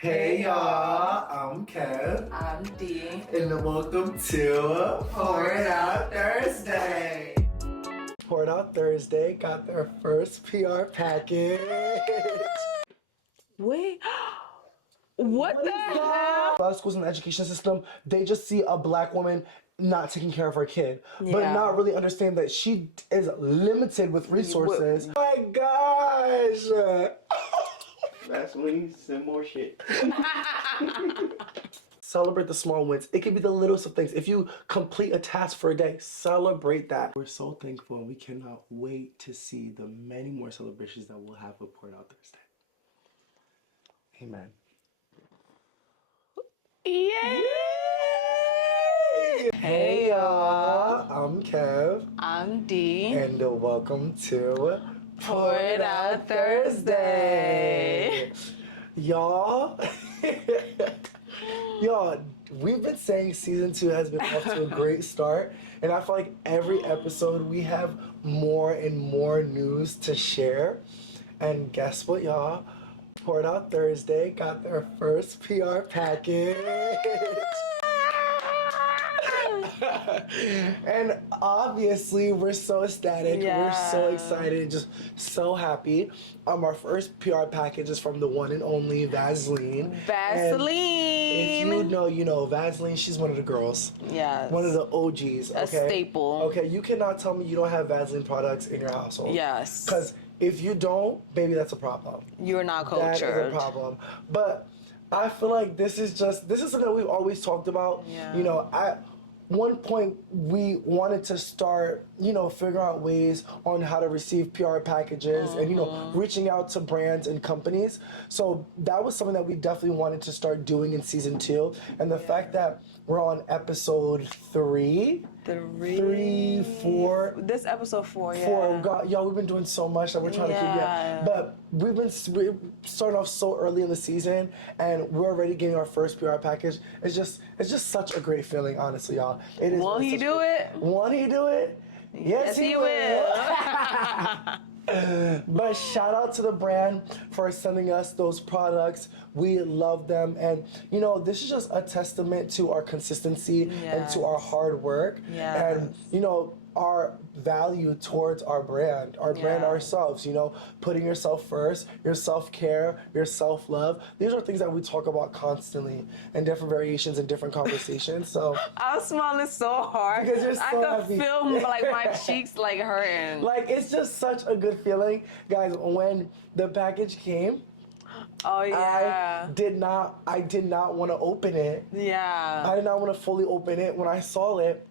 Hey y'all, I'm Kev. I'm D. And welcome to Pour It Out Thursday. Pour It Out Thursday got their first PR package. Wait, what the hell? A lot of schools in the education system, they just see a black woman not taking care of her kid, but Yeah. not really understand that she is limited with resources. Oh my gosh! Vaseline, send more shit. Celebrate the small wins. It can be the littlest of things. If you complete a task for a day, celebrate that. We're so thankful and we cannot wait to see the many more celebrations that we'll have with Pour It Out Thursday. Amen. Yay! Hey y'all, I'm Kev. I'm D. And welcome to Pour It Out Thursday. Y'all, we've been saying season 2 has been off to a great start, and I feel like every episode we have more and more news to share. And guess what, y'all? Pour It Out Thursday got their first PR package. And obviously we're so ecstatic, we're so excited, just so happy. Our first PR package is from the one and only Vaseline. Vaseline! And if you know, you know. Vaseline, she's one of the girls. Yes. One of the OGs, okay? A staple. Okay, you cannot tell me you don't have Vaseline products in your household. Yes. Because if you don't, baby, that's a problem. You're not cultured. That is a problem. But I feel like this is something that we've always talked about. Yeah. You know, at one point we wanted to start, you know, figure out ways on how to receive PR packages and, you know, reaching out to brands and companies. So that was something that we definitely wanted to start doing in season 2. And the fact that we're on episode 3, 4. This episode 4, yeah. 4. God, y'all, we've been doing so much that we're trying to keep but we started off so early in the season, and we're already getting our first PR package. It's just such a great feeling, honestly, y'all. It is. Won't he do it? Won't he do it? Yes, he will. But shout out to the brand for sending us those products. We love them, and you know, this is just a testament to our consistency and to our hard work, and you know, our value towards our brand ourselves, you know, putting yourself first, your self-care, your self-love. These are things that we talk about constantly in different variations and different conversations. So I'm smiling so hard because you're so I can happy. feel like my cheeks like hurting. Like, it's just such a good feeling, guys. When the package came, oh yeah, I did not want to open it. Yeah, I did not want to fully open it. When I saw it,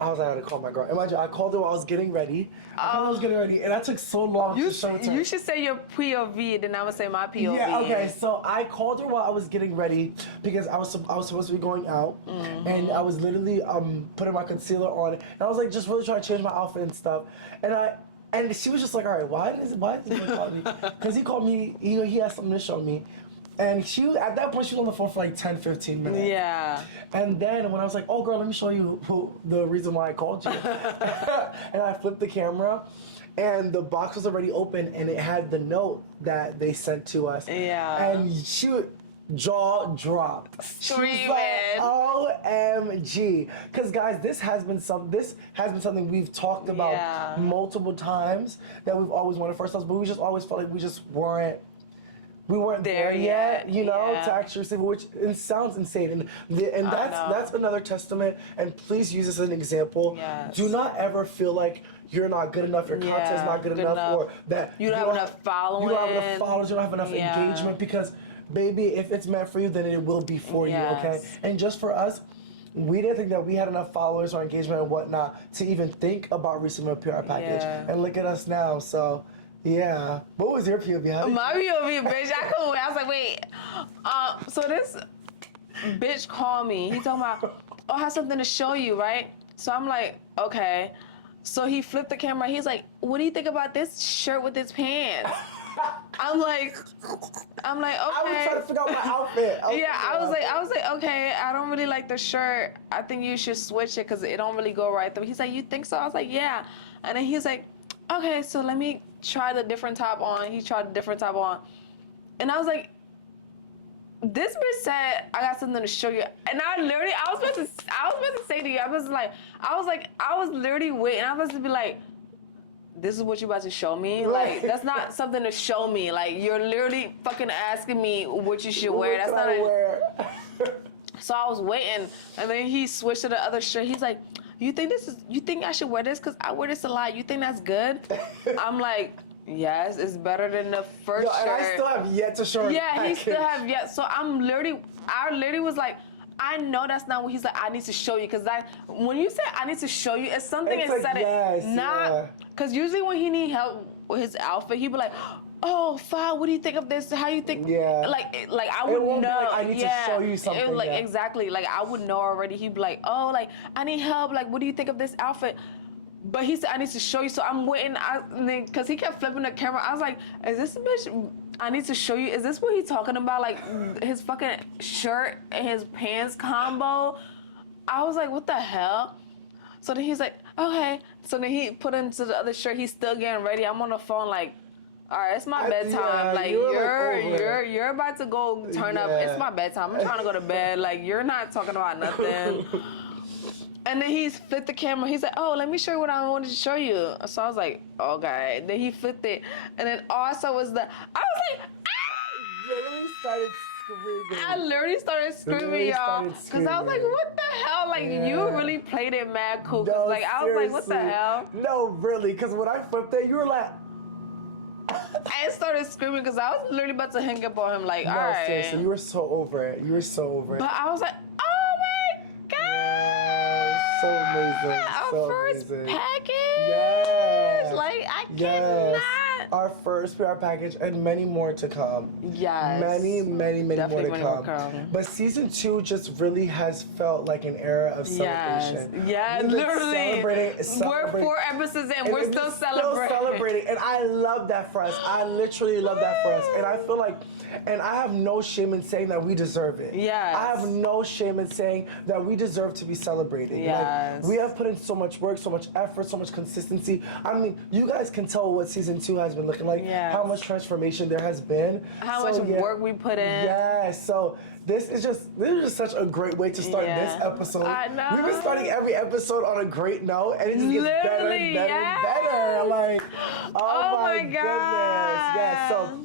I was like, I had to call my girl. Imagine, I called her while I was getting ready. And I took so long to show it to her. You should say your POV, then I would say my POV. Yeah, okay. So I called her while I was getting ready because I was supposed to be going out, and I was literally putting my concealer on, and I was like just really trying to change my outfit and stuff, and she was just like, all right, why is he calling me? Because he called me, you know, he had something to show me. And at that point, she was on the phone for like 10, 15 minutes. Yeah. And then when I was like, oh, girl, let me show you the reason why I called you. And I flipped the camera, and the box was already open, and it had the note that they sent to us. Yeah. And jaw dropped. Screaming. She was like, OMG. Because, guys, this has been something we've talked about multiple times, that we've always wanted for ourselves, but we just always felt like we weren't there yet, you know, to actually receive it, which it sounds insane. And that's another testament, and please use this as an example. Yes. Do not ever feel like you're not good enough, your content's not good enough, or that you don't have enough following. You don't have enough followers, you don't have enough engagement, because, baby, if it's meant for you, then it will be for you, okay? And just for us, we didn't think that we had enough followers or engagement and whatnot to even think about receiving a PR package. And look at us now, so... Yeah. What was your POV? My POV, bitch, I couldn't wait. I was like, wait. So this bitch called me. He told me, oh, I have something to show you, right? So I'm like, okay. So he flipped the camera. He's like, what do you think about this shirt with its pants? I'm like, okay. I was trying to figure out my outfit. I was like, okay, I don't really like the shirt. I think you should switch it because it don't really go right. He's like, you think so? I was like, yeah. And then he's like, okay, so let me try the different top on. He tried the different top on. And I was like, this bitch said, I got something to show you. And I was about to say to you, I was literally waiting. I was about to be like, this is what you about to show me? Like, that's not something to show me. Like, you're literally fucking asking me what you should wear. That's not So I was waiting, and then he switched to the other shirt. He's like, you think I should wear this? Because I wear this a lot. You think that's good? I'm like, yes, it's better than the first shirt. And I still have yet to show him. Yeah, he still have yet. So I literally was like, I know that's not what he's like. I need to show you, because when you say I need to show you, it's something inside it. Not because usually when he need help with his outfit, he'd be like, oh, Fa, what do you think of this? How you think? Yeah. Like I would know. Like, I need to show you something. Exactly. Like I would know already. He'd be like, oh, like I need help. Like, what do you think of this outfit? But he said, I need to show you. So I'm waiting. Because he kept flipping the camera. I was like, is this bitch? I need to show you. Is this what he's talking about? Like his fucking shirt and his pants combo? I was like, what the hell? So then he's like, okay. So then he put into the other shirt. He's still getting ready. I'm on the phone like, all right, it's my bedtime. Yeah, like you're about to go turn up. It's my bedtime. I'm trying to go to bed. Like you're not talking about nothing. And then he flipped the camera. He's like, oh, let me show you what I wanted to show you. So I was like, okay. Then he flipped it. And then also was I was like, I literally started screaming, y'all. Because I was like, what the hell? Like, you really played it mad cool. No, like, I was like, what the hell? No, really. Because when I flipped it, you were like... I started screaming because I was literally about to hang up on him. Like, all right. Seriously, you were so over it. You were so over it. But I was like, oh my God. Yeah, so amazing. Our first package. Yes. Like, I cannot. Our first PR package and many more to come. Yes. Many Definitely more to come. But season 2 just really has felt like an era of celebration. Yes, literally. We're 4 episodes in. We're still celebrating. And I love that for us. I literally love that for us. And I feel like, and I have no shame in saying that we deserve it. Yes. I have no shame in saying that we deserve to be celebrated. Yes. Like, we have put in so much work, so much effort, so much consistency. I mean, you guys can tell what season 2 has been looking like, how much transformation there has been. How much work we put in. Yes, so this is just such a great way to start this episode. I know. We've been starting every episode on a great note, and it just gets better and better and better. Like, oh my goodness. Yeah, so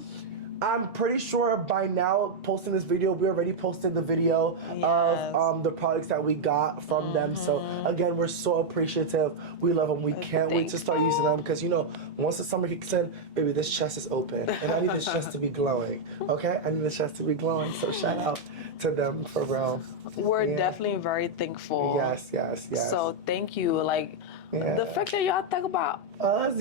I'm pretty sure by now, posting this video, we already posted the video of the products that we got from them. So again, we're so appreciative. We love them. We can't wait to start using them because, you know, once the summer kicks in, baby, this chest is open. And I need this chest to be glowing, okay? I need this chest to be glowing. So shout out to them for real. We're definitely very thankful. Yes. So thank you. Like, the fact that y'all talk about us,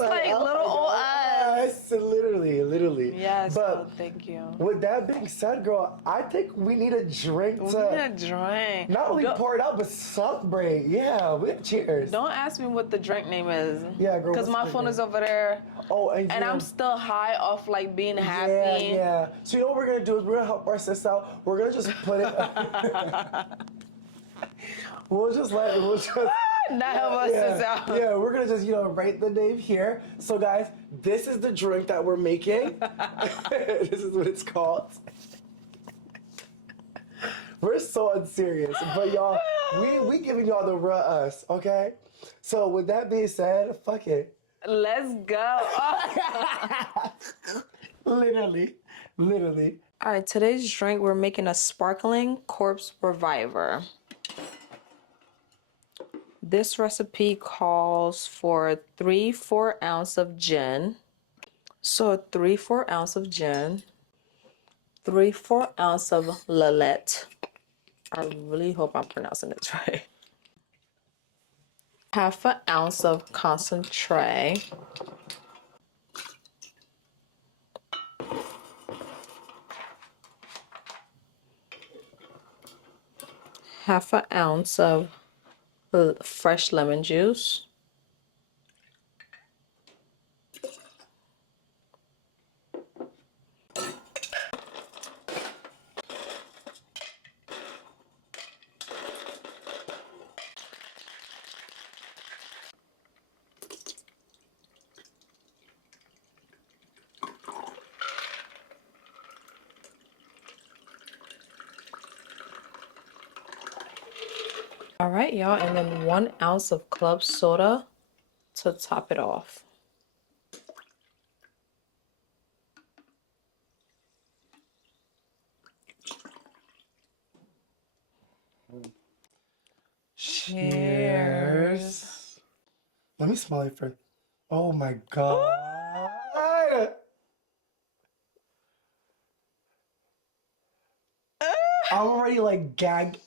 like little old us. Literally. Yes, but thank you. With that being said, girl, I think we need a drink We need a drink. Not only pour it out, but celebrate. Yeah, we have cheers. Don't ask me what the drink name is. Yeah, girl. Because my phone is over there. Oh, and I'm still high off like being happy. Yeah. So you know what we're gonna do is we're gonna help our sis out. We're gonna just put it. We'll just not help us sis out. Yeah, we're gonna just write the name here. So guys, this is the drink that we're making. This is what it's called. We're so unserious, but y'all, we giving y'all the raw us, okay? So with that being said, fuck it. Let's go. Literally. All right, today's drink, we're making a sparkling corpse reviver. This recipe calls for 3-4 ounce of gin. So 3-4 ounce of gin, 3-4 ounce of Lillet. I really hope I'm pronouncing this right. 1/2 ounce of concentrate. 1/2 ounce of fresh lemon juice. All right, y'all, and then 1 ounce of club soda to top it off. Cheers. Let me smell it first. Oh my God. I'm already like gagged.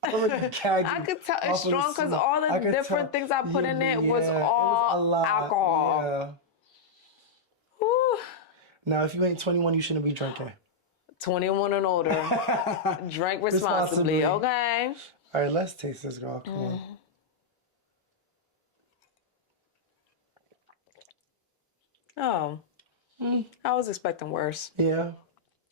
I'm already gagged. I could tell it's strong because all the different things I put in it was all alcohol. Yeah. Whew. Now, if you ain't 21, you shouldn't be drinking. 21 and older. Drink responsibly, okay? All right, let's taste this, girl. Come on. Oh. I was expecting worse. Yeah.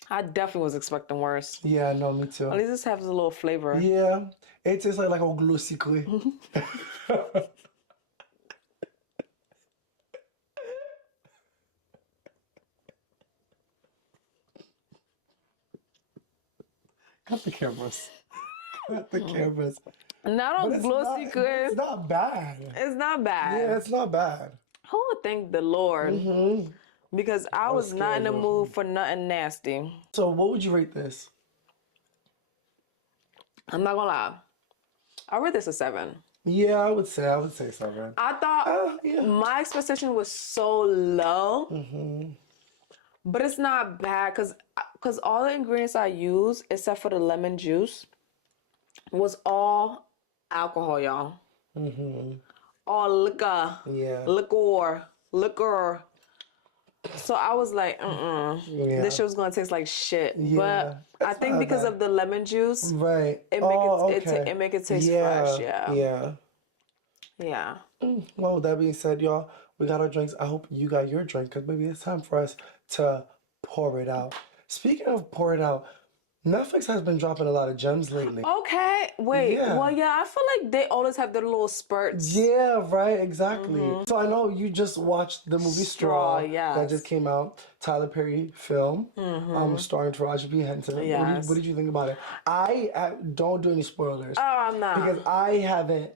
I definitely was expecting worse. Yeah, no, me too. At least this has a little flavor. Yeah. It tastes like a glue secret. Cut the cameras. Cut the cameras. Not on glossy good. It's not bad. It's not bad. Yeah, it's not bad. Who would thank the Lord? Because I was not in the mood for nothing nasty. So what would you rate this? I'm not gonna lie. I rate this a 7. Yeah, I would say 7. I thought my expectation was so low. But it's not bad because all the ingredients I use, except for the lemon juice, was all alcohol, y'all. All liquor. Yeah. Liquor. So I was like, this shit was gonna taste like shit. Yeah. But I think because of the lemon juice, right, it make it taste fresh. Yeah. Well, with that being said, y'all, we got our drinks. I hope you got your drink because maybe it's time for us to pour it out. Speaking of pour it out, Netflix has been dropping a lot of gems lately. Okay, wait. Yeah. Well, yeah, I feel like they always have their little spurts. Yeah, right, exactly. So I know you just watched the movie Straw yes. that just came out. Tyler Perry film, starring Taraji P. Henson. Yes. What did you think about it? I don't do any spoilers. Oh, I'm not. Because I haven't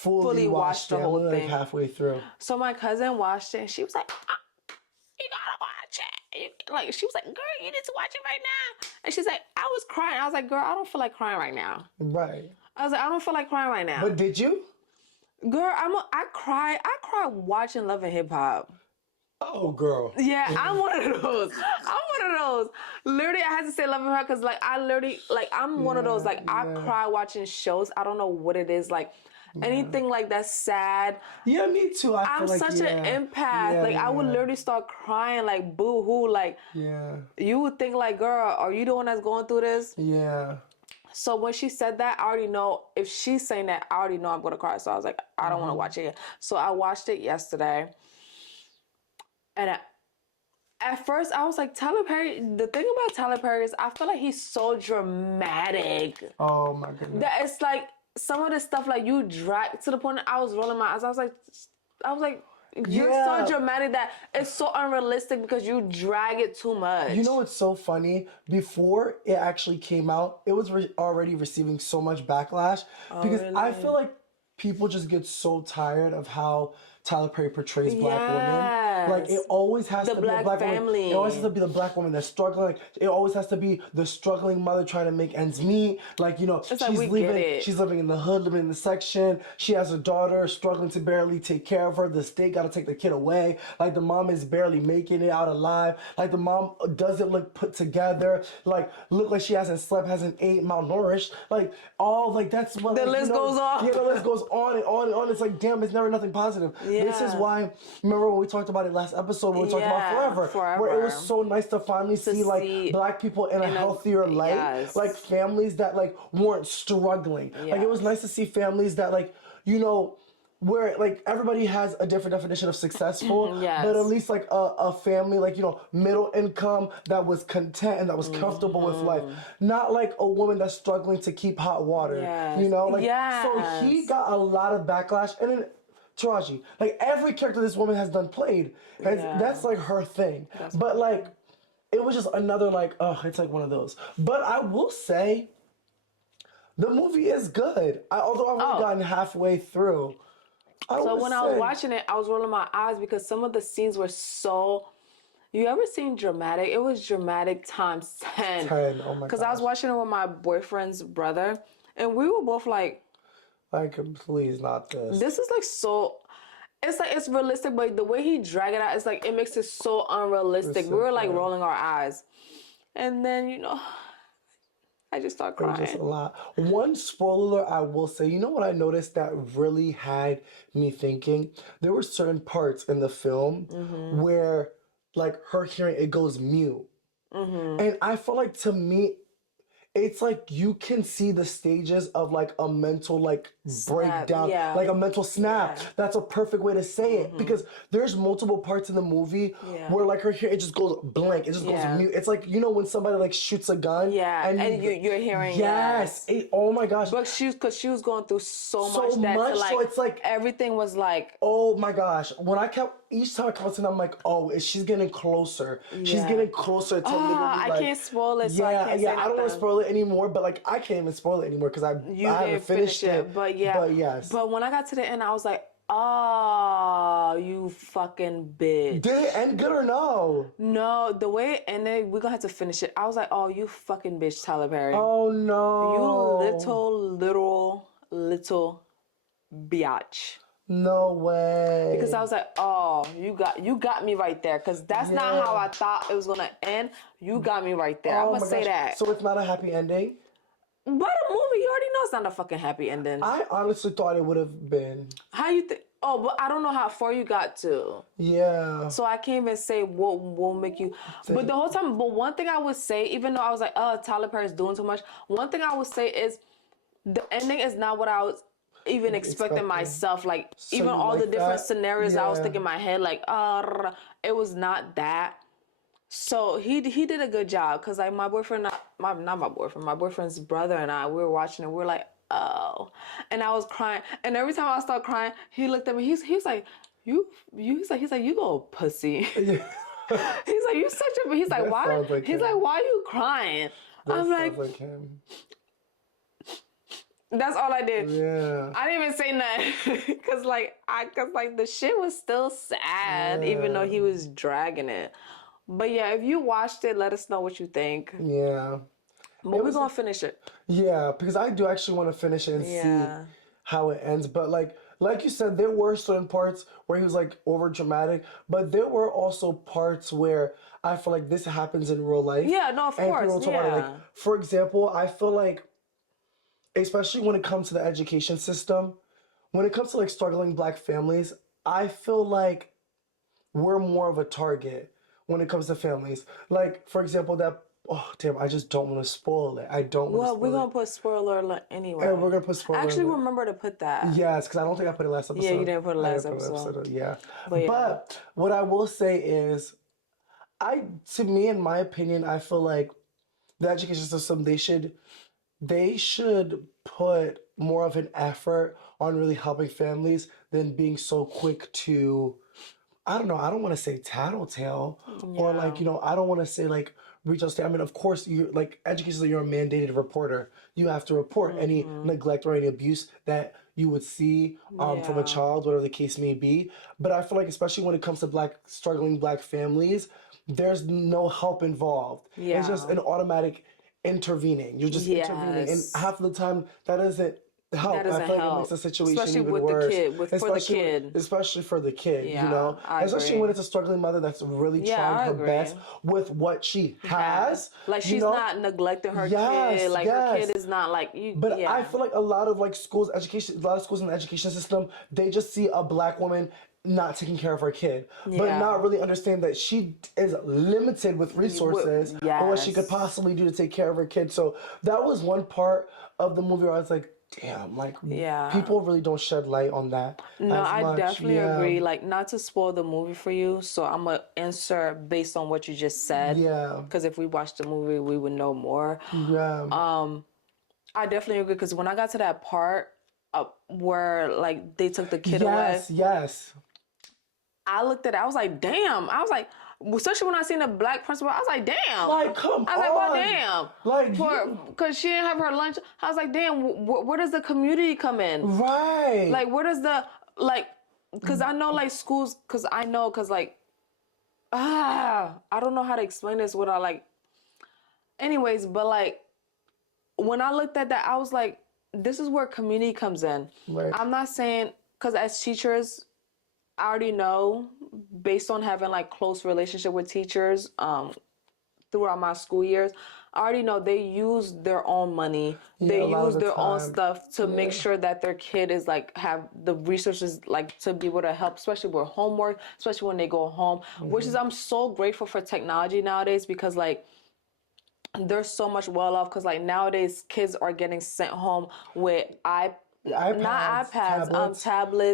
fully watched the whole thing. Like halfway through. So my cousin watched it and she was like, you gotta watch it. Like, she was like, girl, you need to watch it right now. And she's like, I was crying. I was like, girl, I don't feel like crying right now. Right. I was like, I don't feel like crying right now. But did you? Girl, I cry watching Love and Hip Hop. Oh, girl. Yeah, I'm one of those. Literally, I had to say Love and Hip Hop because, like, I literally, like, I'm one of those, like, I cry watching shows. I don't know what it is, like, anything like that's sad. Yeah, me too. I'm such an empath. Like, I would literally start crying, like, boo-hoo. Like, you would think, like, girl, are you the one that's going through this? Yeah. So when she said that, I already know, if she's saying that, I already know I'm going to cry. So I was like, I don't want to watch it yet. So I watched it yesterday. And at first, I was like, Tyler Perry, the thing about Tyler Perry is I feel like he's so dramatic. Oh, my goodness. That it's like, some of the stuff, like, you drag to the point that I was rolling my eyes. I was like, you're so dramatic that it's so unrealistic because you drag it too much. You know what's so funny? Before it actually came out, it was already receiving so much backlash because really? I feel like people just get so tired of how Tyler Perry portrays black women. Like, it always has to be a black family. Woman. It always has to be the black woman that's struggling. Like, it always has to be the struggling mother trying to make ends meet. Like, you know, she's living in the hood, living in the section. She has a daughter struggling to barely take care of her. The state got to take the kid away. Like, the mom is barely making it out alive. Like, the mom doesn't look put together. Like, look like she hasn't slept, hasn't ate, malnourished. Like, that's what... The list goes on. Yeah, the list goes on and on and on. It's like, damn, it's never nothing positive. Yeah. This is why, remember when we talked about it last episode, when we talked about Forever, where it was so nice to finally see like black people in a healthier light. Yes. Like families that like weren't struggling. Yes. Like it was nice to see families that like, you know, where like everybody has a different definition of successful, but at least like a family, like, you know, middle income that was content and that was comfortable with life. Not like a woman that's struggling to keep hot water, you know? Like, so he got a lot of backlash. And then Taraji, like every character this woman has played, that's like her thing. But like, it was just another like, it's like one of those. But I will say, The movie is good. Although I've only gotten halfway through. So when I was watching it, I was rolling my eyes because some of the scenes were so... You ever seen dramatic? It was dramatic times 10. 10, oh my god. Because I was watching it with my boyfriend's brother, and we were both like... Like, please, not this. This is like so... It's like, it's realistic, but the way he dragged it out, it's like, it makes it so unrealistic. We were like rolling our eyes. And then, you know, I just started crying. It was just a lot. One spoiler I will say, you know what I noticed that really had me thinking? There were certain parts in the film where, like, her hearing, it goes mute. And I feel like, to me, it's like you can see the stages of like a mental like breakdown, like a mental snap. That's a perfect way to say it, because there's multiple parts in the movie where like her hair, it just goes blank, it just goes mute. It's like, you know, when somebody like shoots a gun, and you're hearing oh my gosh, but because she was going through so much that like, so it's like everything was like, oh my gosh, when each time I come to, I'm like, oh, she's getting closer. She's getting closer to literally like, I can't spoil it, so I can't say I don't want to nothing. spoil it anymore, but like I can't even spoil it anymore because I haven't finished it. But yes. But when I got to the end, I was like, oh, you fucking bitch. Did it end good or no? No, the way it ended, we're gonna have to finish it. I was like, oh, you fucking bitch, Tyler Perry. Oh no. You little biatch. No way. Because I was like, oh, you got me right there. Because that's not how I thought it was gonna end. You got me right there. I'm gonna say that. So it's not a happy ending? But a movie, you already know it's not a fucking happy ending. I honestly thought it would have been. How you think? Oh, but I don't know how far you got to. Yeah. So I can't even say what will make you. But the whole time, but one thing I would say, even though I was like, oh, Tyler Perry's doing too much, one thing I would say is the ending is not what I was even expecting myself. Like, so even all the different scenarios I was thinking in my head, like, it was not that. So he did a good job, because like my boyfriend, my boyfriend's brother and I, we were watching it, we were like, oh, and I was crying, and every time I start crying, he looked at me, he's like, he's like, you little pussy. He's like, you such a, he's like, why? Like he's like, why are you crying? I'm like him. That's all I did. Yeah. I didn't even say nothing, cause like the shit was still sad, even though he was dragging it. But yeah, if you watched it, let us know what you think. Yeah. But we're gonna finish it. Yeah, because I do actually want to finish it and see how it ends. But like you said, there were certain parts where he was like over dramatic, but there were also parts where I feel like this happens in real life. Yeah, no, of course. Like, for example, I feel like, especially when it comes to the education system, when it comes to like struggling Black families, I feel like we're more of a target when it comes to families. Like, for example, I just don't want to spoil it. I don't want to spoil it. Well, we're going to put spoiler alert anyway. Yeah, we're going to put spoiler alert. Actually, remember to put that. Yes, because I don't think I put it last episode. Yeah, you didn't put it last episode. Yeah. But what I will say is, to me, in my opinion, I feel like the education system, they should put more of an effort on really helping families than being so quick to, I don't know, I don't want to say tattletale, or like, you know, I don't want to say like reach out. I mean, of course, you like education, you're a mandated reporter. You have to report any neglect or any abuse that you would see from a child, whatever the case may be. But I feel like, especially when it comes to struggling Black families, there's no help involved. Yeah. It's just an automatic intervening. You're just intervening, and half of the time that doesn't help. That doesn't I feel like help. It makes the situation especially even with worse. The kid, especially for the kid, yeah, you know, especially when it's a struggling mother that's really trying her best with what she has. Like, she's not neglecting her kid. Like, her kid is not like you. But I feel like a lot of schools in the education system, they just see a Black woman not taking care of her kid, but not really understand that she is limited with resources or what she could possibly do to take care of her kid. So that was one part of the movie where I was like, damn, like, people really don't shed light on that. No, I definitely agree. Like, not to spoil the movie for you, so I'm going to answer based on what you just said. Yeah. Because if we watched the movie, we would know more. Yeah. I definitely agree, because when I got to that part where, like, they took the kid away. Yes. I looked at it, I was like, damn. I was like, especially when I seen the black principal, I was like, damn. Like, come I was like, well, damn. Like, because she didn't have her lunch. I was like, damn, where does the community come in? right. Like, where does the, like, because I know, like, schools, like, I don't know how to explain this without, like, anyways, but, like, when I looked at that, I was like, this is where community comes in. Right. I'm not saying, because as teachers, I already know, based on having, like, close relationship with teachers throughout my school years, I already know they use their own money. They use their own stuff to make sure that their kid is, like, have the resources, like, to be able to help, especially with homework, especially when they go home, which is, I'm so grateful for technology nowadays because, like, they're so much well off because, like, nowadays kids are getting sent home with tablets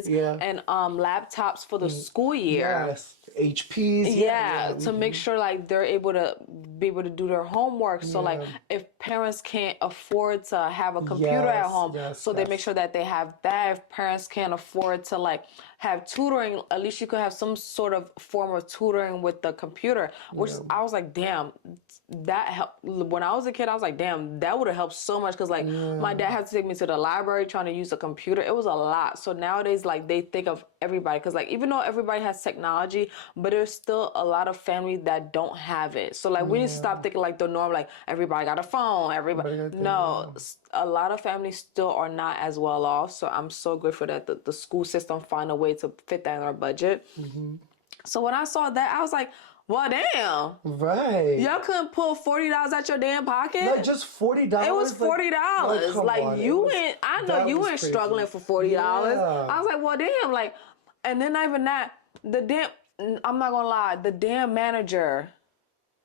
and laptops for the school year. Yes, HPs. Yeah, to make sure, like, they're able to do their homework. So, like, if parents can't afford to have a computer at home, they make sure that they have that. If parents can't afford to, like, have tutoring, at least you could have some sort of form of tutoring with the computer, which I was like, damn, that helped. When I was a kid, I was like, damn, that would have helped so much because, like, my dad had to take me to the library trying to use a computer. It was a lot. So nowadays, like, they think of everybody because, like, even though everybody has technology, but there's still a lot of families that don't have it. So, like, we need to stop thinking, like, the norm, like, everybody got a phone, no, a lot of families still are not as well off. So I'm so grateful that the school system find a way to fit that in our budget. So when I saw that, I was like, well, damn. Right. Y'all couldn't pull $40 out your damn pocket? Like, just $40? It was $40. Like you ain't, I know you ain't struggling for $40. I was like, well, damn. Like, and then not even that, I'm not gonna lie, the damn manager,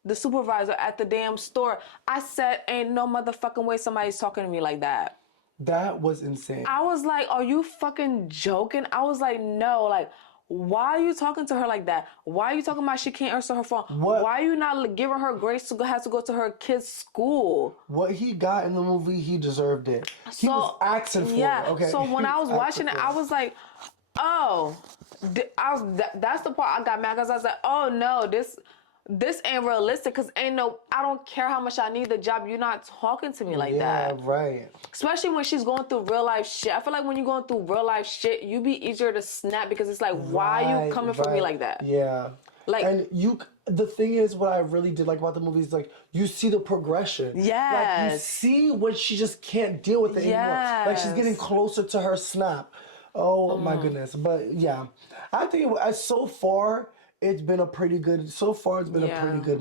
the supervisor at the damn store, I said, ain't no motherfucking way somebody's talking to me like that. That was insane. I was like, are you fucking joking? I was like, no, like, why are you talking to her like that? Why are you talking about she can't answer her phone? What? Why are you not giving her grace to have to go to her kid's school? What he got in the movie, he deserved it. He was asking for it. Okay. So when I was watching it, I was like, oh, that's the part I got mad because I was like, oh no, this ain't realistic because I don't care how much I need the job. You're not talking to me like that. Yeah, right. Especially when she's going through real life shit. I feel like when you're going through real life shit, you be easier to snap because it's like, why are you coming for me like that? Yeah. Like, and the thing is, what I really did like about the movie is, like, you see the progression. Yes. Like, you see when she just can't deal with it anymore. Like, she's getting closer to her snap. Oh my goodness. But yeah, I think so far, it's been a pretty good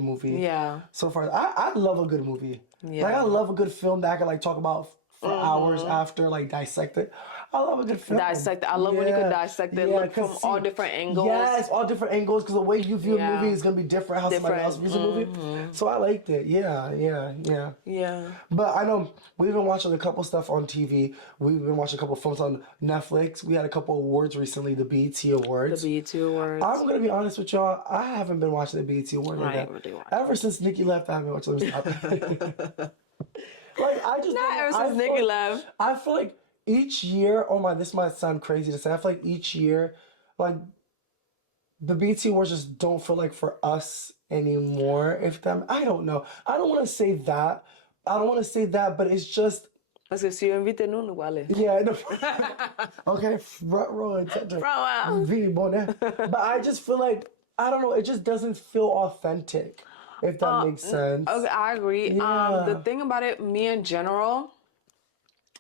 movie. Yeah. So far, I love a good movie. Yeah. Like, I love a good film that I can, like, talk about for hours after, like, dissect it. I love a good film. Dissect it. I love when you can dissect it, look from all different angles. Yes, all different angles, because the way you view a movie is going to be different how somebody else views a movie. So I liked it. Yeah. But I know we've been watching a couple stuff on TV. We've been watching a couple films on Netflix. We had a couple awards recently, the BET Awards. The BET Awards. I'm going to be honest with y'all. I haven't been watching the BET Awards like that. Ever since Nikki left, I haven't been watching them. Like, I just... Not ever since Nikki left. I feel like each year, this might sound crazy to say, I feel like each year, like, the BET Awards just don't feel like for us anymore. I don't know. I don't want to say that. But it's just... Parce que si yo invite nous, nous allons. Yeah, no. Okay, front row and center. But I just feel like, I don't know, it just doesn't feel authentic, if that makes sense. Okay, I agree. Yeah. The thing about it, me in general,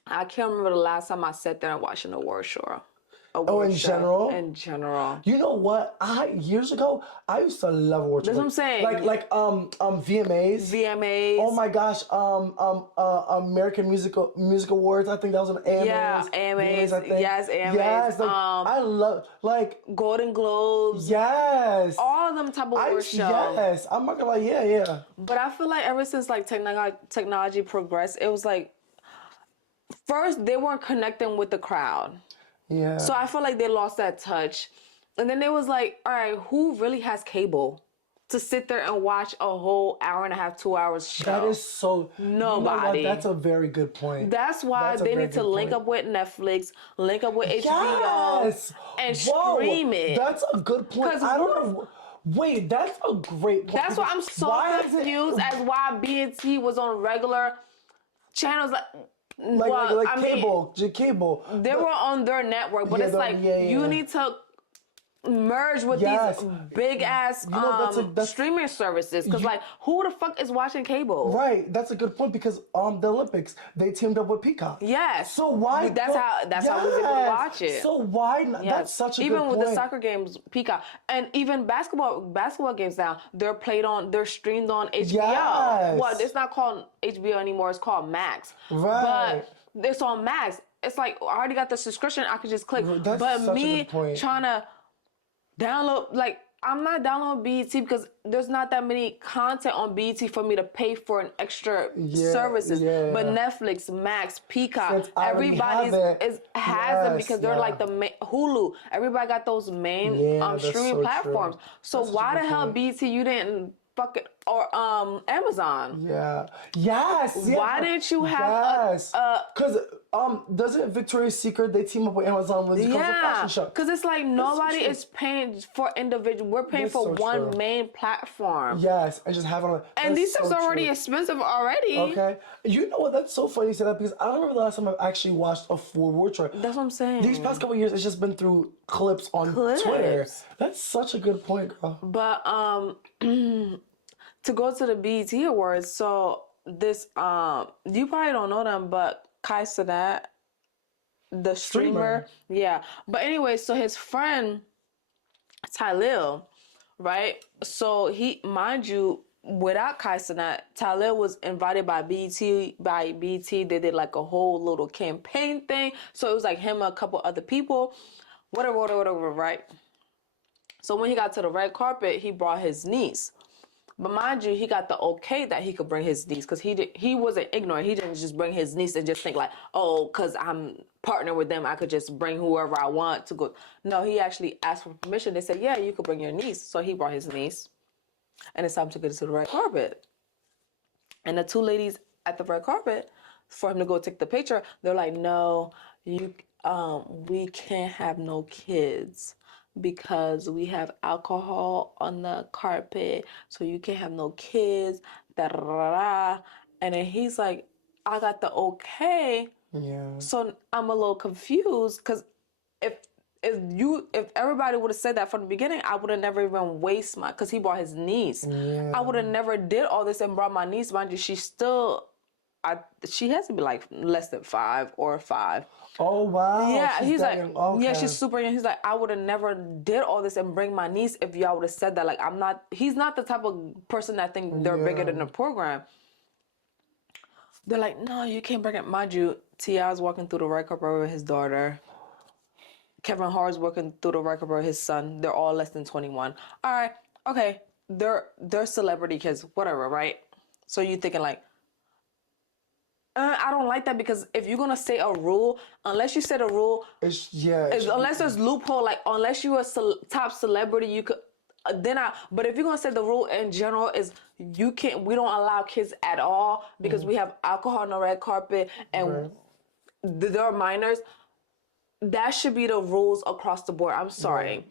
I can't remember the last time I sat there and watched an award show. In general? In general. You know what? Years ago, I used to love award shows. That's what I'm saying. Like VMAs. VMAs. Oh my gosh. American Music Awards. I think that was an AMAs. Yeah, AMAs. I think. Yes, AMAs. Yes, like, I love, like, Golden Globes. Yes. All of them type of award shows. Yes. I'm not gonna lie. Yeah. But I feel like ever since, like, technology progressed, it was like, first they weren't connecting with the crowd. Yeah. So I feel like they lost that touch. And then it was like, all right, who really has cable to sit there and watch a whole hour and a half, 2 hours show? That is so... Nobody. You know, that's a very good point. That's why they need to link up with Netflix, link up with HBO, and stream it. That's a good point. I don't know... Wait, that's a great point. That's why I'm so confused as why BET was on regular channels cable. They were on their network, but it's like you need to merge with these big ass streaming services, because like who the fuck is watching cable? Right, that's a good point, because the Olympics they teamed up with Peacock. Yes. So why? That's how we was able to watch it. So why? That's such a good point. Even with the soccer games, Peacock, and even basketball games now, they're streamed on HBO. Yes. Well, it's not called HBO anymore. It's called Max. Right. But it's on Max. It's like I already got the subscription. I could just click. That's but such me a good point. trying to download, like, I'm not downloading BET because there's not that many content on BET for me to pay for an extra services. Yeah. But Netflix, Max, Peacock, everybody has them because they're like the main, Hulu. Everybody got those main streaming platforms. So why the hell BET you didn't fuck it, or Amazon? Yeah. Yes. Why didn't you have because doesn't Victoria's Secret they team up with Amazon with the fashion show? Because it's like nobody is paying for individual. We're paying for one main platform. Yes, and just have it on. And these things are already expensive already. Okay, you know what? That's so funny you say that, because I don't remember the last time I've actually watched a full award show. That's what I'm saying. These past couple of years, it's just been through clips on Twitter. That's such a good point, girl. But to go to the BET Awards, so this you probably don't know them, but Kai Cenat, the streamer. Yeah. But anyway, so his friend Tylil, right? So he, mind you, without Kai Cenat, Tylil was invited by BET. They did like a whole little campaign thing. So it was like him and a couple other people. Whatever, right? So when he got to the red carpet, he brought his niece. But mind you, he got the okay that he could bring his niece, because he wasn't ignorant. He didn't just bring his niece and just think like, oh, because I'm partnered with them, I could just bring whoever I want to go. No, he actually asked for permission. They said, yeah, you could bring your niece. So he brought his niece. And it's time to go to the red carpet. And the two ladies at the red carpet, for him to go take the picture, they're like, no, we can't have no kids, because we have alcohol on the carpet, so you can't have no kids, da-da-da-da. And then he's like, I got the okay. Yeah. So I'm a little confused, because if everybody would have said that from the beginning, I would have never even wasted because he brought his niece. Yeah. I would have never did all this and brought my niece. Mind you, she has to be like less than 5 or 5. Oh, wow. Yeah, he's like, yeah, she's super young. He's like, I would have never did all this and bring my niece if y'all would have said that. Like, he's not the type of person that think they're bigger than the program. They're like, no, you can't bring it. Mind you, T.I.'s walking through the red carpet with his daughter. Kevin Hart's walking through the red carpet with his son. They're all less than 21. All right, okay, they're celebrity kids, whatever, right? So you're thinking like, I don't like that, because if you're gonna say a rule, unless you set a rule, unless there's loophole, like unless you're a top celebrity, you could. But if you're gonna say the rule in general is we don't allow kids at all, because we have alcohol on the red carpet and they're minors. That should be the rules across the board. I'm sorry.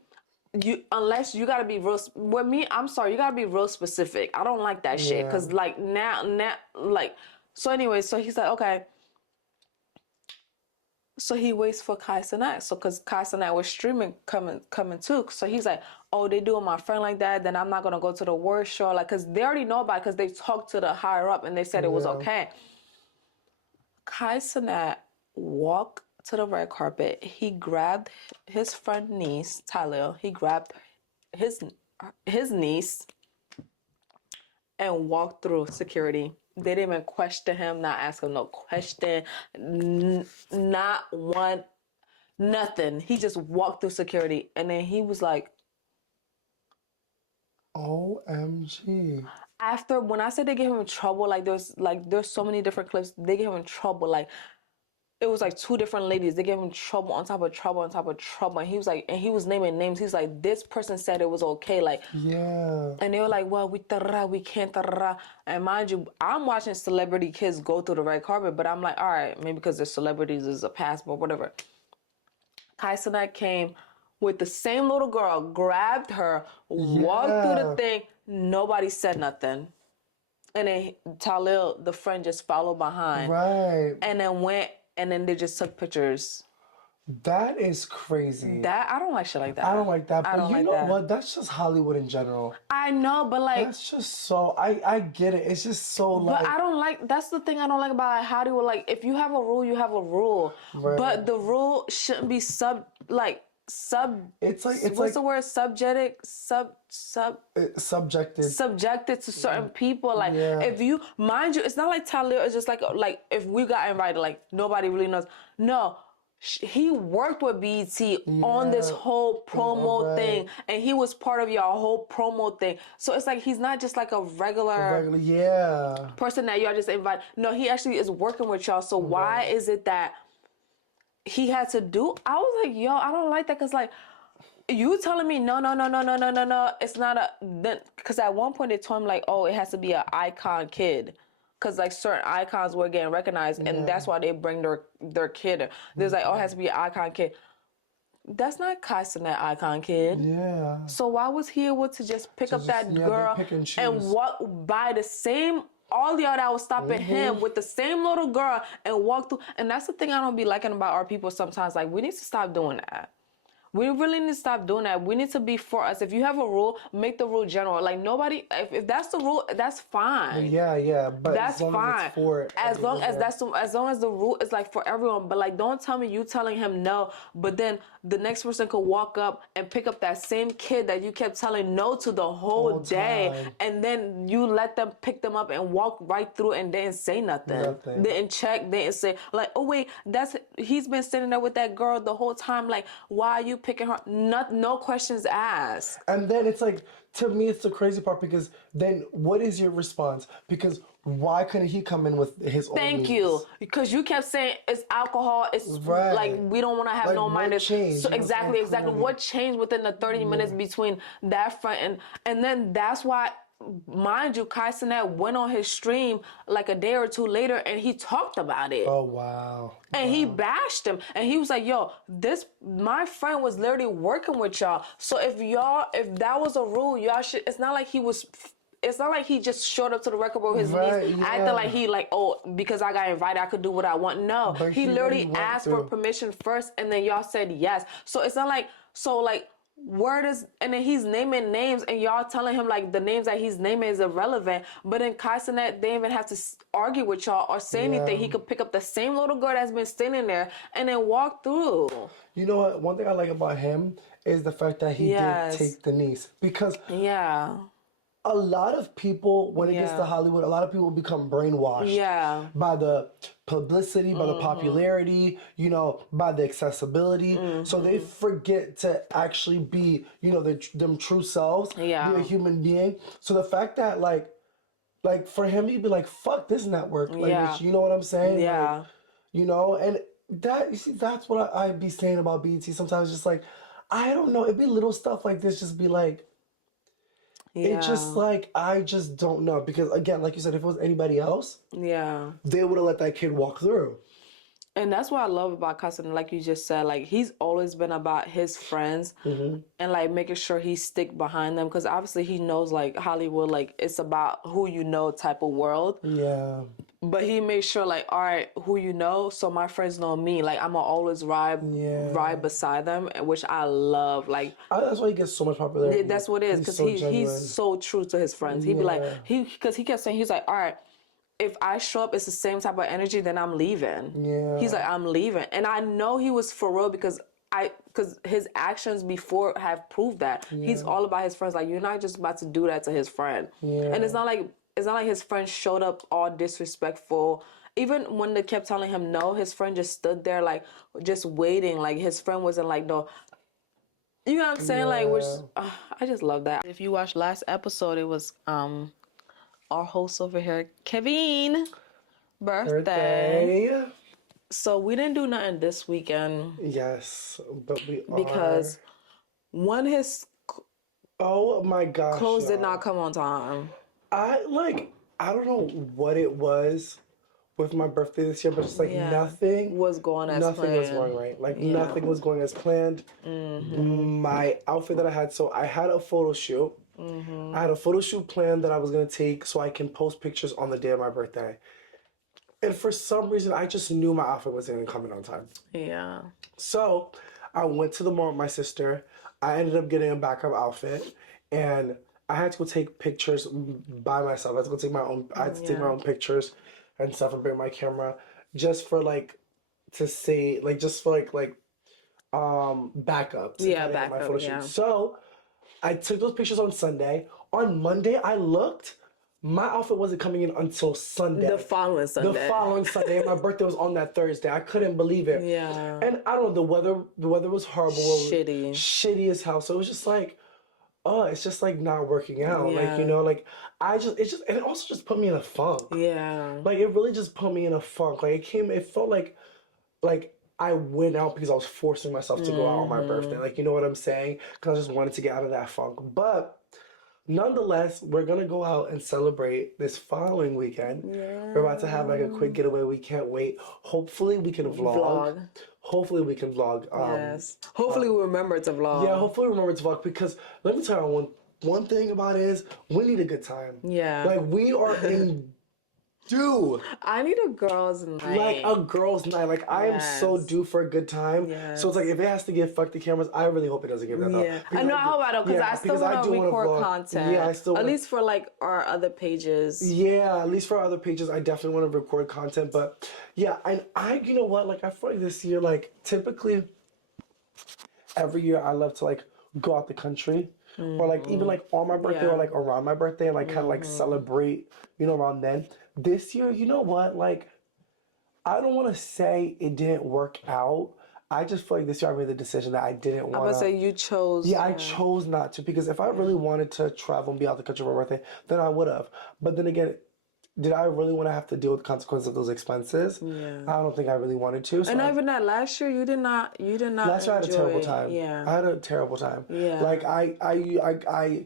Unless you gotta be real with me, I'm sorry, you gotta be real specific. I don't like that shit, because like now like. So anyway, so he's like, okay. So he waits for Kai Cenat. So because Kai Cenat was streaming coming too. So he's like, oh, they doing my friend like that, then I'm not gonna go to the award show. Like, because they already know about it, because they talked to the higher up and they said it was okay. Kai Cenat walked to the red carpet. He grabbed his friend niece, Tylil. He grabbed his niece and walked through security. They didn't even question him, not ask him no question, not one, nothing. He just walked through security, and then he was like, OMG. After, when I said they gave him trouble, there's so many different clips, they gave him trouble, like, it was like 2 different ladies. They gave him trouble on top of trouble on top of trouble. And he was like, and he was naming names. He's like, this person said it was okay. Like, yeah. And they were like, well, we can't. And mind you, I'm watching celebrity kids go through the red carpet, but I'm like, all right, maybe because they're celebrities is a pass, but whatever. Kai Cenat came with the same little girl, grabbed her, walked through the thing. Nobody said nothing. And then Talil, the friend, just followed behind. Right. And then went, and then they just took pictures. That is crazy. That I don't like shit like that. I don't like that. But I don't you like know that. what? That's just Hollywood in general. I know, but like... That's just so... I get it. It's just so like... But I don't like... That's the thing I don't like about like, Hollywood. Like, if you have a rule, you have a rule. Right. But the rule shouldn't be It's like... What's the word? Subjected to certain people. Like, if you... Mind you, it's not like Talia is just like if we got invited, like, nobody really knows. No. He worked with BET on this whole promo thing, and he was part of y'all whole promo thing. So it's like he's not just like a regular person that y'all just invite. No, he actually is working with y'all. So why is it that he had to do? I was like, yo, I don't like that, because like you telling me no, it's not a. Then because at one point they told him like, oh, it has to be an icon kid. Because like certain icons were getting recognized, and that's why they bring their kid. There's like, oh, it has to be an icon kid. That's not Kai Cenat icon kid. Yeah. So why was he able to just pick up that girl and walk by the same, all the other was stopping him with the same little girl and walk through? And that's the thing I don't be liking about our people sometimes. Like, we need to stop doing that. We really need to stop doing that. We need to be for us. If you have a rule, make the rule general. Like, nobody, if that's the rule, that's fine. Yeah, but that's as long fine. as it's for as long as the rule is like for everyone. But like, don't tell me you telling him no, but then the next person could walk up and pick up that same kid that you kept telling no to the whole day, and then you let them pick them up and walk right through and didn't say nothing. Didn't check, didn't say like, oh wait, he's been sitting there with that girl the whole time. Like, why are you picking her? No questions asked. And then it's like, to me, it's the crazy part, because then what is your response? Because why couldn't he come in with his own Thank you. Because you kept saying it's alcohol, it's like we don't want to have like, no mind. So exactly. What changed within the 30 minutes between that front and then that's why, mind you, Kai Cenat went on his stream like a day or two later and he talked about it. Oh wow. And he bashed him, and he was like, yo, my friend was literally working with y'all. So if that was a rule, y'all should, it's not like he just showed up to the record with his niece, acting like he like, oh, because I got invited, I could do what I want. No, he literally asked for permission first, and then y'all said yes. So it's not like, and then he's naming names, and y'all telling him like the names that he's naming is irrelevant. But in Kai Cenat, they even have to argue with y'all or say anything. He could pick up the same little girl that's been standing there and then walk through. You know what? One thing I like about him is the fact that he did take the niece, because a lot of people, when it gets to Hollywood, a lot of people become brainwashed by the publicity, by the popularity, by the accessibility. So they forget to actually be, them true selves, be a human being. So the fact that, like for him, he'd be like, fuck this network. Like, you know what I'm saying? Yeah. Like, and that, you see, that's what I'd be saying about BET sometimes. Just like, I don't know, it'd be little stuff like this, just be like, it's just like, I just don't know. Because again, like you said, if it was anybody else, they would have let that kid walk through. And that's what I love about Cousin, like you just said, like he's always been about his friends and like making sure he stick behind them, because obviously he knows like Hollywood, like it's about who you know type of world. Yeah. But he made sure like, all right, who you know, so my friends know me. Like I'm gonna always ride beside them, which I love. Like that's why he gets so much popularity. Yeah, that's what it is, because he's so true to his friends. He'd be like, because he kept saying, he's like, all right, if I show up, it's the same type of energy, then I'm leaving. Yeah. He's like, I'm leaving. And I know he was for real, because his actions before have proved that. He's all about his friends. Like, you're not just about to do that to his friend. Yeah. And it's not like his friend showed up all disrespectful. Even when they kept telling him no, his friend just stood there like just waiting. Like his friend wasn't like, no. You know what I'm saying? Yeah. Like, which I just love that. If you watched last episode, it was our host over here, Kevin, birthday. So we didn't do nothing this weekend. Yes, but we are. Because his oh my gosh, clothes did not come on time. I don't know what it was with my birthday this year, but it's like nothing was going as nothing planned. was going right. Like nothing was going as planned. My outfit that I had, so I had a photo shoot. I had a photo shoot planned that I was gonna take so I can post pictures on the day of my birthday. And for some reason, I just knew my outfit wasn't coming on time. Yeah. So I went to the mall with my sister. I ended up getting a backup outfit, and I had to go take pictures by myself. I had to go take my own. I had to take my own pictures and stuff and bring my camera just for like to say like just for backups. Yeah, backup. Yeah. So I took those pictures on Sunday. On Monday, I looked. My outfit wasn't coming in until Sunday. The following Sunday. And my birthday was on that Thursday. I couldn't believe it. Yeah. And I don't know, the weather was horrible. Shitty as hell. So it was just like, oh, it's just like not working out. Yeah. Like, you know, like and it also just put me in a funk. Yeah. Like it really just put me in a funk. Like it felt like I went out because I was forcing myself to go out on my birthday. Like, you know what I'm saying? Because I just wanted to get out of that funk. But nonetheless, we're gonna go out and celebrate this following weekend. Yeah. We're about to have like a quick getaway. We can't wait. Hopefully we can vlog. Hopefully we can vlog. Yes. Hopefully we remember to vlog. Yeah, hopefully we remember to vlog because let me tell you one thing about it is we need a good time. Yeah. Like we are in due. I need a girls' night. Like a girls' night. Like I am so due for a good time. Yes. So it's like if it has to give fuck the cameras, I really hope it doesn't give that though. Yeah. I know, I hope I don't because I still want to record content. Yeah, I still at least for like our other pages. Yeah, at least for our other pages, I definitely want to record content. But yeah, and you know what? Like I feel like this year, like typically every year I love to like go out the country. Or like even like on my birthday or like around my birthday and like kind of like celebrate, you know, around then. This year, you know what? Like, I don't want to say it didn't work out. I just feel like this year I made the decision that I didn't want to. I would say you chose. Yeah, I chose not to because if I really wanted to travel and be out the country for my birthday, then I would have. But then again, did I really want to have to deal with the consequences of those expenses? Yeah. I don't think I really wanted to. So and even that last year, you did not. Last year I had a terrible time. Yeah. I had a terrible time. Yeah. Like I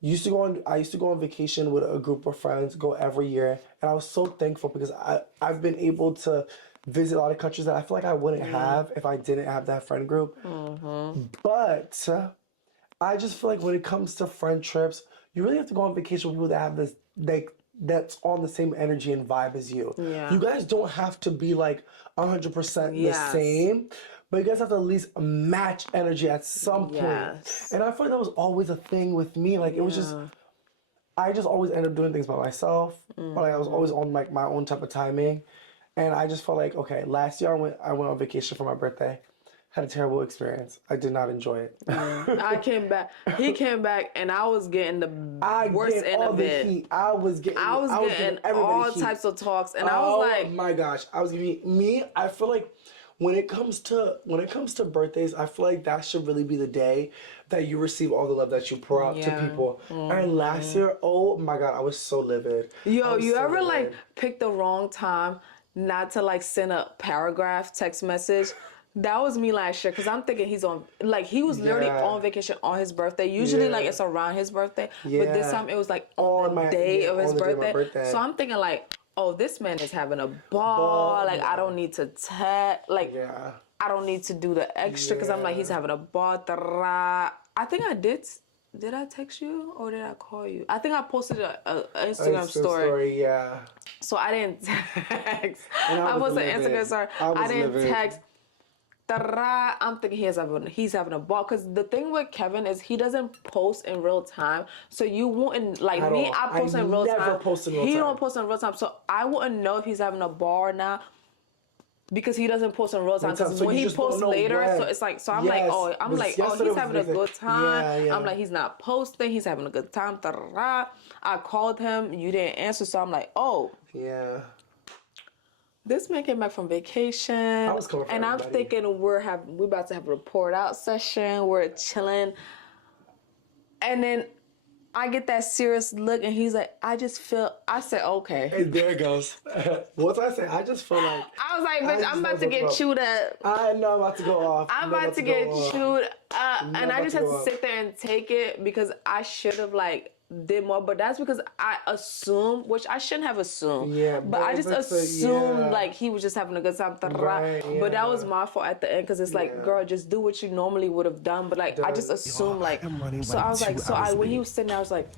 used to go on vacation with a group of friends, go every year, and I was so thankful because I've been able to visit a lot of countries that I feel like I wouldn't have if I didn't have that friend group. But I just feel like when it comes to friend trips, you really have to go on vacation with people that have this that's on the same energy and vibe as you. Yeah. You guys don't have to be like 100% the same. But you guys have to at least match energy at some point. And I feel like that was always a thing with me. Like, it was just, I just always ended up doing things by myself. Or like, I was always on like my own type of timing. And I just felt like, okay, last year I went on vacation for my birthday. Had a terrible experience. I did not enjoy it. I came back. He came back, and I was getting the worst end of it. Heat. I was getting all types of talks, and I was like, "Oh my gosh!" I was giving me. I feel like when it comes to birthdays, I feel like that should really be the day that you receive all the love that you pour out to people. And last year, oh my God, I was so livid. Yo, you ever like pick the wrong time not to like send a paragraph text message? That was me last year because I'm thinking he was literally on vacation on his birthday. Usually like it's around his birthday, but this time it was like on the day of his birthday. So I'm thinking like, oh, this man is having a ball. Like I don't need to text. Like I don't need to do the extra because I'm like he's having a ball. I think I did. Did I text you or did I call you? I think I posted an Instagram story. Yeah. So I didn't text. I posted an Instagram story. I didn't text. I'm thinking he's having a ball because the thing with Kevin is he doesn't post in real time, so you wouldn't like at me. All. I post in real time. He don't post in real time, so I wouldn't know if he's having a ball or not because he doesn't post in real time. Because when he posts later, so it's like I'm like he's having a good time. Yeah. I'm like he's not posting. He's having a good time. I called him. You didn't answer, so I'm like yeah. This man came back from vacation, and I'm thinking we're about to have a report out session. We're chilling, and then I get that serious look, and he's like, I said, okay. And there it goes. What's I say? I just feel like I was like, bitch, I'm about to get chewed up. I know I'm about to go off. I'm about to get chewed up, and I just had to sit there and take it because I should have like did more, but that's because I assumed, which I shouldn't have assumed. Yeah, but I just assumed like he was just having a good time. Right, But that was my fault at the end because it's like, girl, just do what you normally would have done. But like, I just assumed like, so I was like, when he was sitting there, I was like,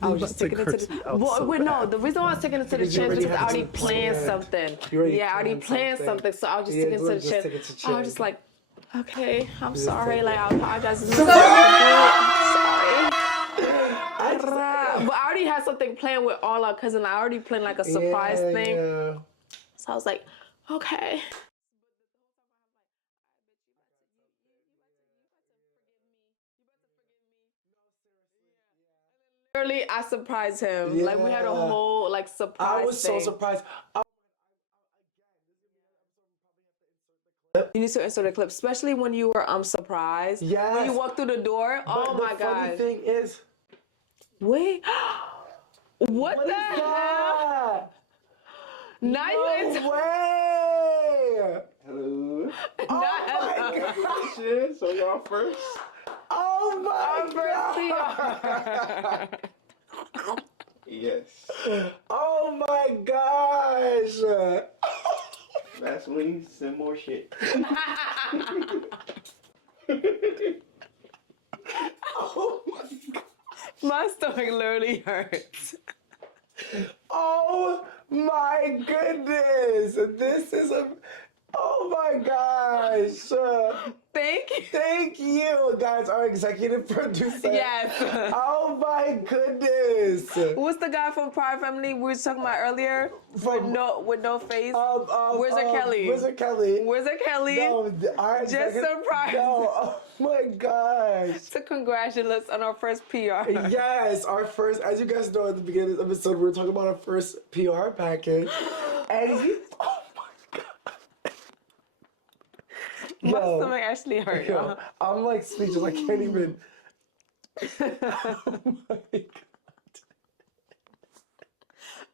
I was just taking it to the. Well, wait, no. The reason why I was taking it to the chin is because I already planned something. Yeah, I already planned something, so I was just taking it to the chin. I was just like, okay, I'm sorry. Like, I apologize. I'm sorry. But I already had something planned with all our cousins. I already planned like a surprise thing. Yeah. So I was like, okay. Literally, I surprised him. Yeah. Like we had a whole like surprise. I was so surprised. You need to insert a clip, especially when you were surprised. Yes. When you walked through the door. But oh my god. The funny thing is. Wait. what the hell? Now no you way. Hello. Oh my God. So y'all first. Oh my god. Yes. Oh my gosh. Vaseline, send more shit. Oh my god. My stomach literally hurts. Oh my goodness. This is a... Oh my gosh. Thank you. Thank you, guys, our executive producer. Yes. Oh my goodness. What's the guy from Pride Family we were talking about earlier? With no face? Wizard Kelly. Wizard Kelly. Wizard Kelly. No, just surprised. No, oh my gosh. To congratulate us on our first PR. Yes, our first, as you guys know at the beginning of the episode, we were talking about our first PR package. And he... My stomach actually hurt. Yo, I'm like speechless. I can't even. Oh my god.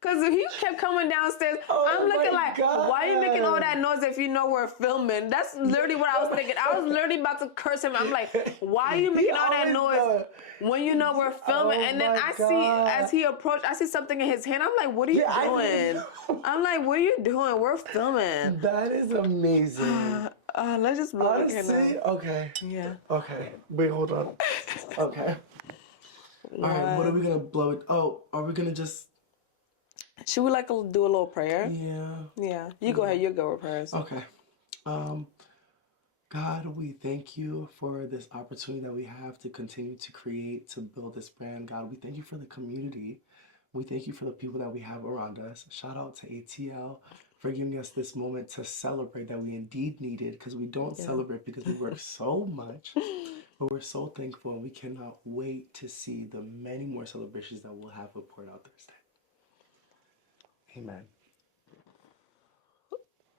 Cause he kept coming downstairs. I'm looking like, why are you making all that noise if you know we're filming? That's literally what I was thinking. I was literally about to curse him. I'm like, why are you making all that noise when you know we're filming? And then I see, as he approached, I see something in his hand. I'm like, what are you doing? I'm like, what are you doing? We're filming. That is amazing. Let's just blow it. Honestly, okay. Yeah. Okay. Wait, hold on. Okay. All right. What are we gonna blow it? Oh, are we gonna just? Should we do a little prayer? Yeah. Yeah. You go ahead. You go with prayers. Okay. God, we thank you for this opportunity that we have to continue to create, to build this brand. God, we thank you for the community. We thank you for the people that we have around us. Shout out to ATL for giving us this moment to celebrate that we indeed needed, because we don't celebrate because we work so much. But we're so thankful, and we cannot wait to see the many more celebrations that we'll have report out Thursday. Amen.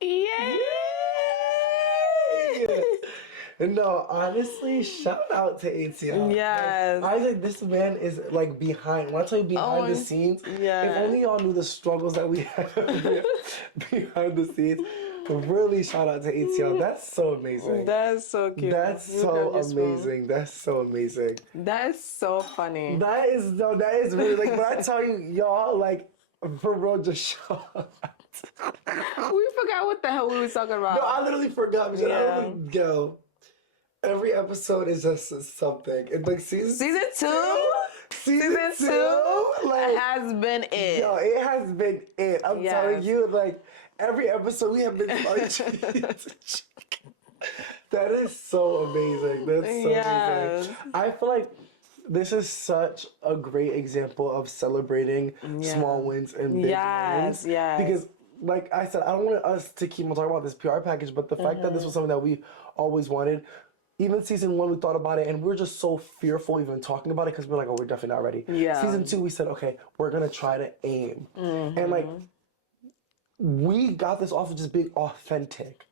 Yay! No, honestly, shout out to ATL. Yes. I think this man is like behind. When I tell you behind the scenes, if only y'all knew the struggles that we have behind the scenes. Really shout out to ATL. That's so amazing. That's so cute. That's so amazing. That's so amazing. That is so funny. That is really like when I tell you, y'all, like, for real, just shout out. We forgot what the hell we were talking about. No, I literally forgot. Yo, every episode is just something. It's like season 2. Season 2 like, has been it. Yo, it has been it. I'm telling you, like, every episode we have been That is so amazing. That's so amazing. I feel like this is such a great example of celebrating small wins and big wins. Because, like I said, I don't want us to keep on talking about this PR package, but the fact that this was something that we always wanted. Even season 1, we thought about it, and we were just so fearful even talking about it because we're like, oh, we're definitely not ready. Season 2, we said, okay, we're going to try to aim. And, like, we got this off of just being authentic.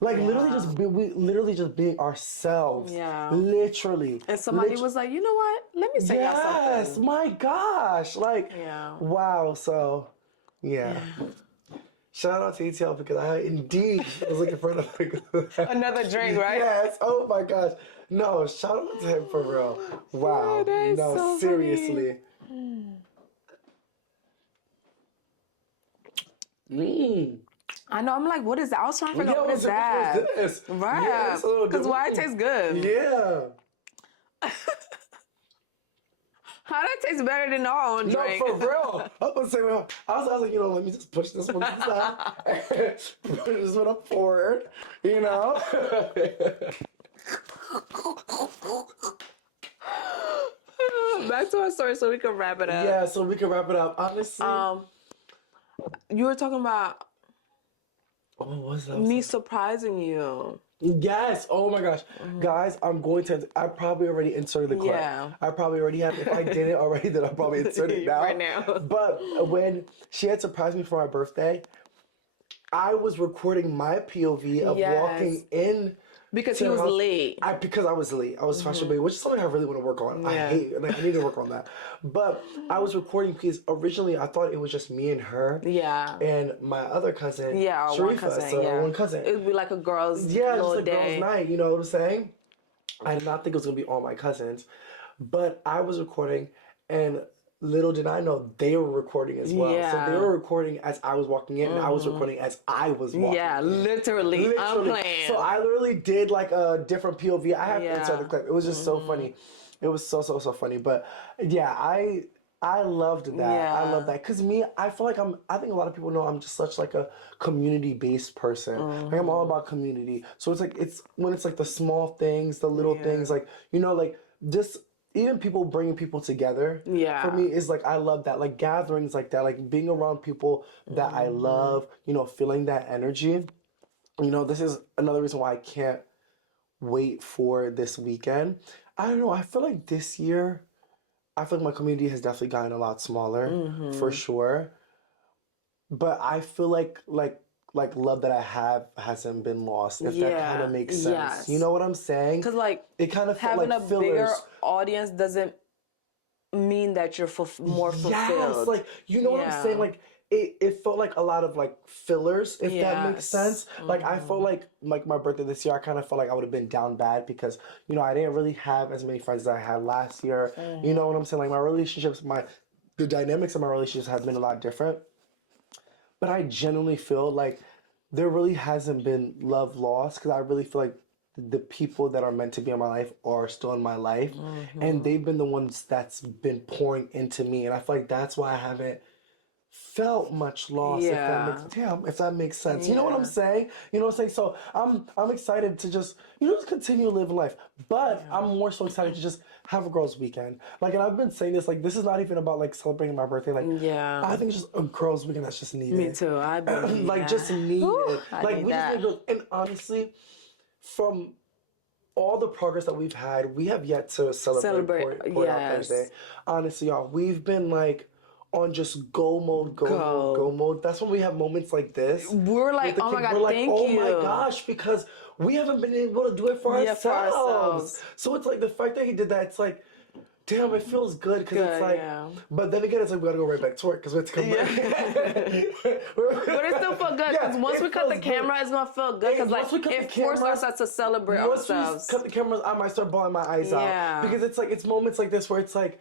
Like, literally just being ourselves. Literally. And somebody was like, you know what? Let me say y'all something. Yes, my gosh. Like, wow. So, shout out to ATL because I indeed was looking for another drink, right? Yes. Oh my gosh. No, shout out to him for real. Wow. Oh, no, so seriously. Funny. I know. I'm like, what is that? I was trying to figure out what is that. What is this? Right. Yeah, Because why it tastes good? Yeah. How that tastes better than our own drink? No, for real. I was gonna say, well, I was like, let me just push this one to the side. Push this one up forward, Back to our story so we can wrap it up. Yeah, so we can wrap it up. Honestly. You were talking about what was that? me surprising you. Yes. Oh my gosh. Guys, I probably already inserted the clip. Yeah. I probably already have. If I didn't already, then I'll probably insert it now. Right now. But when she had surprised me for my birthday, I was recording my POV of walking in. Because he was late. Because I was late. I was fashionable, which is something I really want to work on. Yeah. I hate, I need to work on that. But I was recording because originally I thought it was just me and her. Yeah. And my other cousin. Yeah, our Sharifa, one cousin. so Yeah. our one cousin. It would be like a girl's just a day. girls' night. You know what I'm saying? I did not think it was gonna be all my cousins, but I was recording, and little did I know they were recording as well. Yeah. So they were recording as I was walking in, and I was recording as I was walking. Yeah, literally. I'm playing. So I literally did like a different POV. I have to insert the clip. It was just so Mm-hmm. funny. It was so funny. But yeah, I loved that. Yeah. I love that. Cause me, I feel like I think a lot of people know I'm just such like a community-based person. Like I'm all about community. So it's like, when it's like the small things, the little things, like, like just even people bringing people together. Yeah. For me is like, I love that. Like gatherings like that, like being around people that I love, feeling that energy. This is another reason why I can't wait for this weekend. I don't know. I feel like this year, I feel like my community has definitely gotten a lot smaller, for sure. But I feel like love that I have hasn't been lost, if that kind of makes sense. Yes. You know what I'm saying? Because like it kind of having like a fillers. bigger audience doesn't mean that you're more fulfilled. Yes, like what I'm saying? Like it felt like a lot of like fillers, if that makes sense. Like I felt like my birthday this year, I kind of felt like I would have been down bad because I didn't really have as many friends as I had last year. You know what I'm saying? Like my relationships, the dynamics of my relationships have been a lot different. But I genuinely feel like there really hasn't been love lost, because I really feel like the people that are meant to be in my life are still in my life, and they've been the ones that's been pouring into me, and I feel like that's why I haven't felt much loss. If that makes sense. You know what I'm saying? You know what I'm saying? So I'm excited to just just continue living life, but I'm more so excited to just have a girls' weekend. Like, and I've been saying this, like, this is not even about like celebrating my birthday. Like, I think it's just a girls' weekend that's just needed. Me too. I believe like that. just needed. Like we just need to. And honestly, from all the progress that we've had, we have yet to celebrate Pour It Out Thursday. Honestly, y'all, we've been like on just go mode. That's when we have moments like this. We're like, oh my God, we're like, thank oh you. my gosh, because we haven't been able to do it for ourselves. So it's like the fact that he did that, it's like, damn, it feels good, because it's like, but then again, it's like we gotta go right back to work because we have to come back. But it still felt good, because once we cut the camera, it's gonna feel good, because like it forced us to celebrate ourselves. Once we cut the cameras, I might start bawling my eyes out, because it's like, it's moments like this where it's like,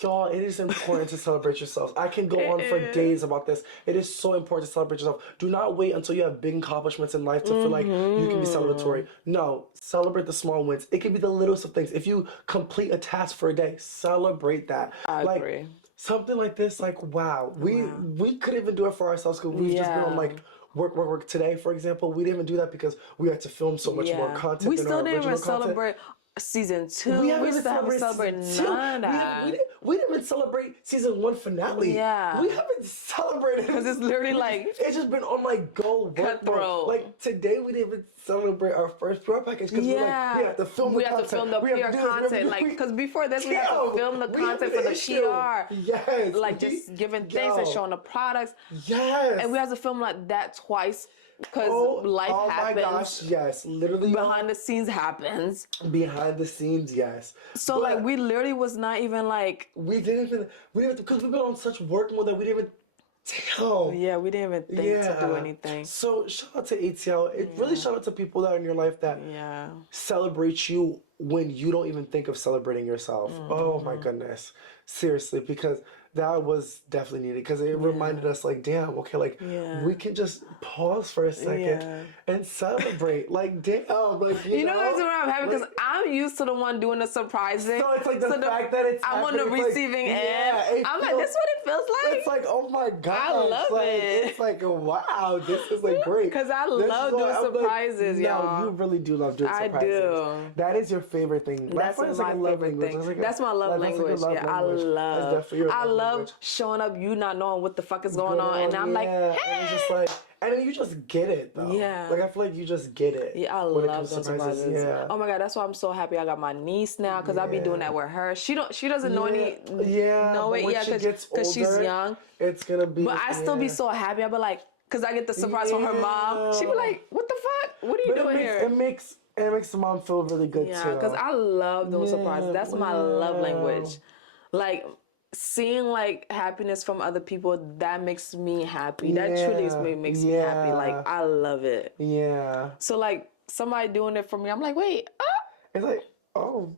y'all, it is important to celebrate yourselves. I can go on for days about this. It is so important to celebrate yourself. Do not wait until you have big accomplishments in life to feel like you can be celebratory. No, celebrate the small wins. It can be the littlest of things. If you complete a task for a day, celebrate that. I agree. Something like this, like, wow. We couldn't even do it for ourselves, because we've just been on like work today, for example. We didn't even do that because we had to film so much more content. We than still our didn't even original content. celebrate season 2. We still haven't celebrated none of that. We didn't even celebrate season 1 finale. Yeah. We haven't celebrated. Because it's literally like, it's just been on like go work cutthroat. mode. Like today we didn't even celebrate our first PR package because we have to film the content. We have to film the PR content. Like, because before this we have to film the content for the PR. Yes. Like just giving things and showing the products. Yes. And we have to film like that twice. Because life happens. Oh my gosh, yes. Literally. Behind the scenes happens. Behind the scenes, yes. So like we literally was not even like. We didn't even, because we've been on such work mode that we didn't even Damn. Yeah, we didn't even think to do anything. So shout out to ATL. It really shout out to people that are in your life that celebrate you when you don't even think of celebrating yourself. Oh my goodness. Seriously, because that was definitely needed, because it reminded us, like, damn, okay, like, we can just pause for a second and celebrate. Like, damn, like, you know what's I'm happy, because I'm used to the one doing the surprising. So it's like the fact that it's I'm on the receiving end. I'm like, this is what it feels like. It's like, oh my god, I love it. It's like, wow, this is like great. Because I love doing surprises, y'all. No, you really do love doing surprises. I do. That is your favorite thing. That's my favorite thing. That's my love language. Yeah, I love showing up, you not knowing what the fuck is going on, and I'm like, hey. And it's just like, and then you just get it though. Yeah. Like, I feel like you just get it. Yeah, I love those surprises. Yeah. Oh my god, that's why I'm so happy I got my niece now, because I be doing that with her. She doesn't know any. Know it yet because she's young. It's gonna be. But I still be so happy. I be like, because I get the surprise from her mom. She be like, what the fuck? What are you doing here? It makes the mom feel really good too. Yeah, because I love those surprises. That's my love language. Like, seeing like happiness from other people, that makes me happy. That truly makes me happy. Like, I love it. Yeah. So like somebody doing it for me, I'm like, wait, it's like, hold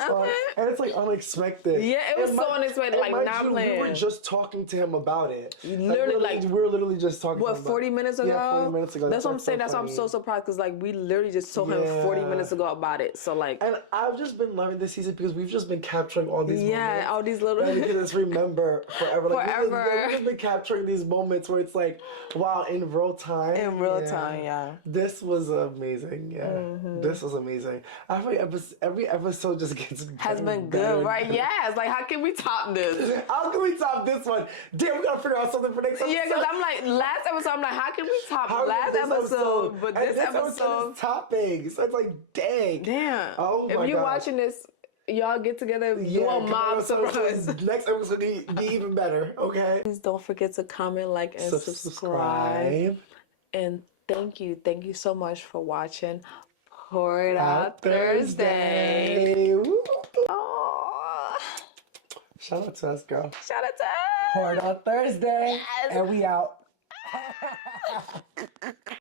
on. And it's like unexpected. Yeah, it was so unexpected. Like, not playing. We were just talking to him about it. Literally, like we were literally just talking. What, 40 minutes ago? Yeah, 40 minutes ago. That's what I'm saying. That's why I'm so surprised, because like we literally just told him 40 minutes ago about it. So like, and I've just been loving this season because we've just been capturing all these moments. All these little. And we can just remember forever. Like, forever. We've just been capturing these moments where it's like, wow, in real time. In real time, yeah. This was amazing. Yeah, this was amazing. Every episode just has been good, right? Yes. Like, how can we top this? How can we top this one? Damn, we gotta figure out something for next episode. Yeah, because I'm like, last episode, I'm like, how can we top last episode? But this episode is topping. So it's like, dang. Damn. Oh my god. If you're watching this, y'all get together, do a mom surprise. Next episode be even better, okay? Please don't forget to comment, like, and subscribe. And thank you so much for watching Pour It Out Thursday. Shout out to us, girl. Shout out to us. Pour It Out Thursday. Yes. And we out.